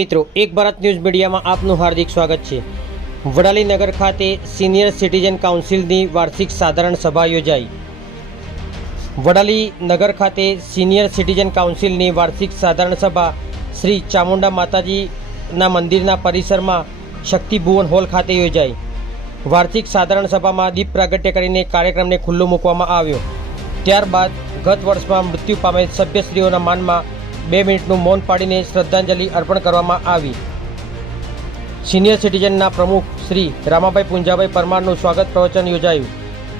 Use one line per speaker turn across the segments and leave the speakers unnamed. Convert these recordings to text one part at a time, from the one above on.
મિત્રો, એક ભારત ન્યૂઝ મીડિયામાં આપનું હાર્દિક સ્વાગત છે. વડાલી નગર ખાતે સિનિયર સિટીઝન કાઉન્સિલની વાર્ષિક સાધારણ સભા યોજાઈ. વડાલી નગર ખાતે સિનિયર સિટીઝન કાઉન્સિલની વાર્ષિક સાધારણ સભા શ્રી ચામુંડા માતાજીના મંદિરના પરિસરમાં શક્તિભુવન હોલ ખાતે યોજાઈ. વાર્ષિક સાધારણ સભામાં દીપ પ્રાગટ્ય કરીને કાર્યક્રમને ખુલ્લો મૂકવામાં આવ્યો. ત્યારબાદ ગત વર્ષમાં મૃત્યુ પામેલ સભ્યશ્રીઓના માનમાં બે મિનિટનું મૌન પાડીને શ્રદ્ધાંજલિ અર્પણ કરવામાં આવી. સિનિયર સિટીઝનના પ્રમુખ શ્રી રામાભાઈ પુંજાભાઈ પરમારનું સ્વાગત પ્રવચન યોજાયું.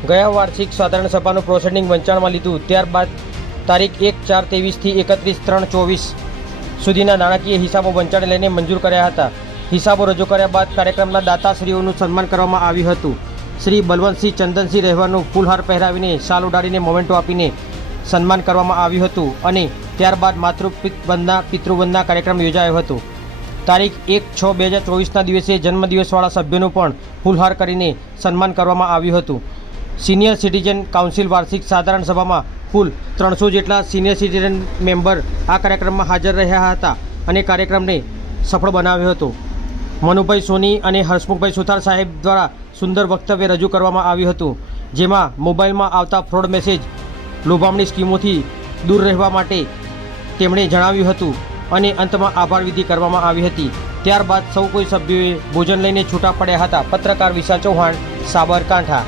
ગયા વાર્ષિક સાધારણ સભાનું પ્રોસેડિંગ વંચાણમાં લીધું. ત્યારબાદ તારીખ એક ચાર ત્રેવીસથી એકત્રીસ ત્રણ ચોવીસ સુધીના નાણાકીય હિસાબો વંચાણ લઈને મંજૂર કર્યા હતા. હિસાબો રજૂ કર્યા બાદ કાર્યક્રમના દાતાશ્રીઓનું સન્માન કરવામાં આવ્યું હતું. શ્રી બલવંતસિંહ ચંદનસિંહ રહેવાનું ફૂલહાર પહેરાવીને શાલ ઉડાડીને મોમેન્ટો આપીને સન્માન કરવામાં આવ્યું હતું અને ત્યારબાદ માતૃપિતબંધના પિતૃવંદના કાર્યક્રમ યોજાયો હતો. તારીખ એક છ બે હજાર ચોવીસના દિવસે જન્મદિવસવાળા સભ્યોનું પણ ફૂલહાર કરીને સન્માન કરવામાં આવ્યું હતું. સિનિયર સિટીઝન કાઉન્સિલ વાર્ષિક સાધારણ સભામાં કુલ ત્રણસો જેટલા સિનિયર સિટીઝન મેમ્બર આ કાર્યક્રમમાં હાજર રહ્યા હતા અને કાર્યક્રમને સફળ બનાવ્યો હતો. મનુભાઈ સોની અને હર્ષમુખભાઈ સુથાર સાહેબ દ્વારા સુંદર વક્તવ્ય રજૂ કરવામાં આવ્યું હતું, જેમાં મોબાઈલમાં આવતા ફ્રોડ મેસેજ, લોભામણી સ્કીમોથી દૂર રહેવા માટે તેમણે જણાવ્યું હતું અને અંતમાં આભાર વિધિ કરવામાં આવી હતી. ત્યારબાદ સૌ કોઈ સભ્યોએ ભોજન લઈને છૂટા પડ્યા હતા. પત્રકાર વિશાલ ચૌહાણ, સાબરકાંઠા.